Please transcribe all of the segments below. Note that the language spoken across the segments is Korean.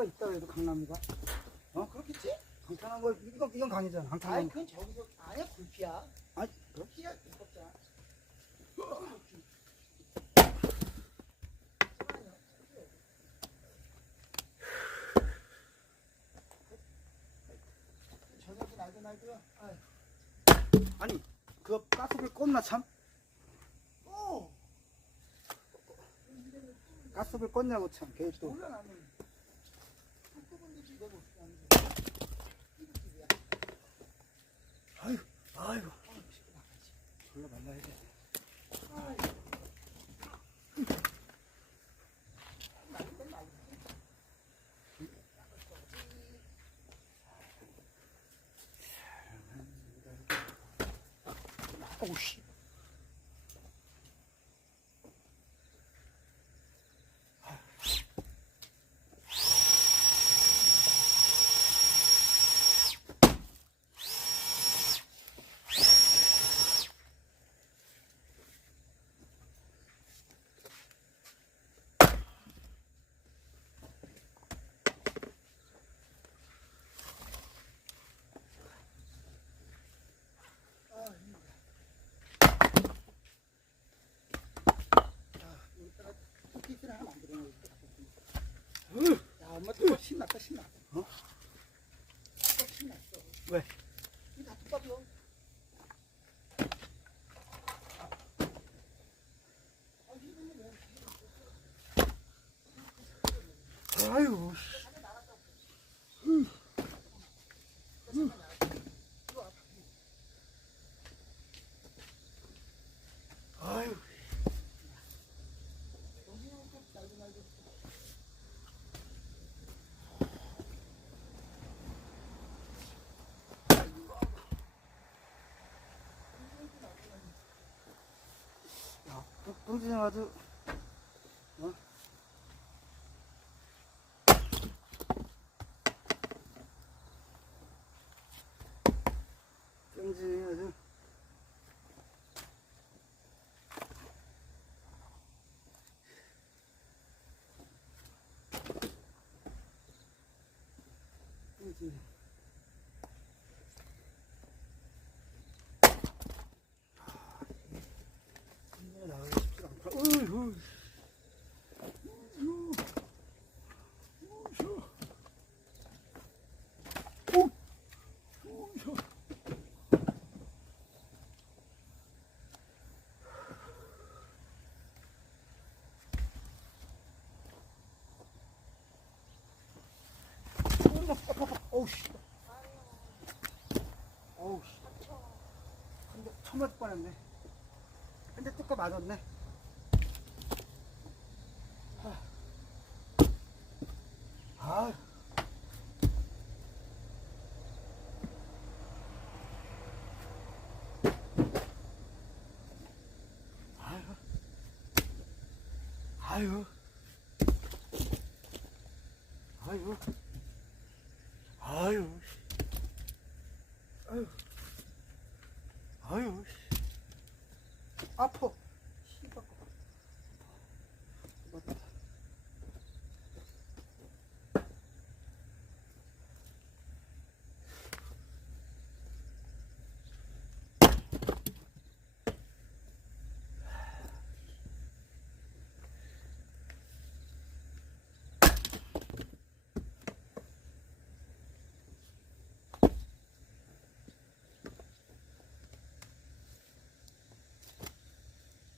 수가 있다 그래도 강남이가. 어? 그렇겠지? 강탄한 거 이건 강이잖아. 아니 강탄한 거. 그건 저기서 아니야 굴피야. 아니 굴피야 두껍잖아. 저녁에 날도. 아니 그 가스불 껐나 참? 어. 가스불 껐냐고 참. 걔 또. 몰라 나는. 끄는데도 내가 어떻게 하는 거야? 아이고. 졸라 말라야 돼. 오씨. 쿠키를 하나 만들어 놓을게. 야, 엄마 또 신났다. 어? 또 신났어. 왜? 이거 다 뚜껑이요. 아이고. 아유. 야, 똥진이 아주. 어? 똥진이 아주. 똥진이. 나가기 쉽지 않구나. 어이구. 어우씨. 어우씨. 근데 처음 맞을 뻔했네. 근데 뚜까 맞았네. 아. 아유. 아유. 아유. 아유. 아유. 아파. 씨발. 맞다.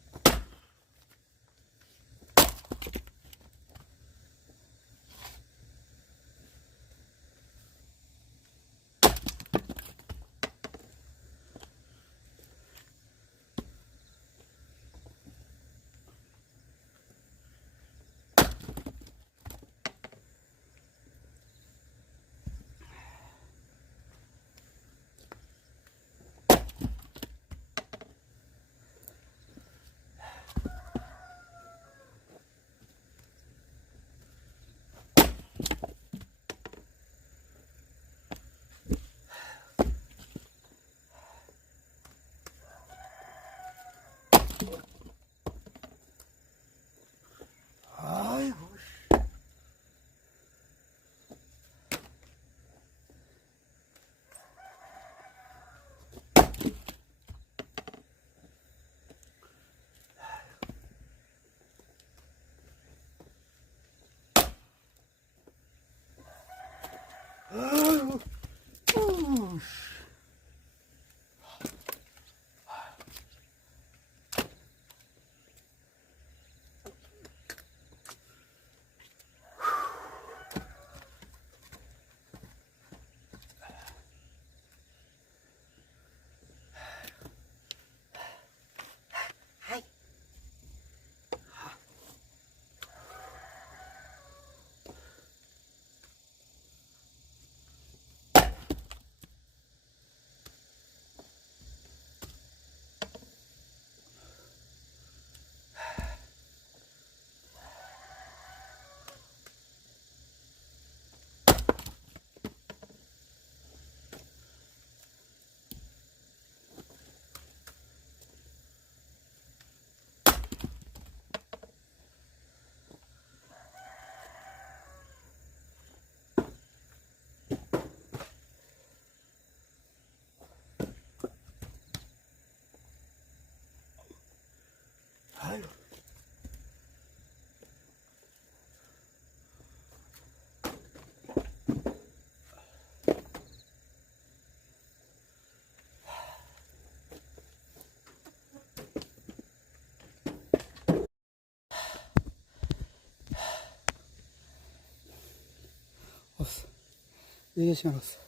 아유, 우. 아유. 왔어. 4개시간 왔어.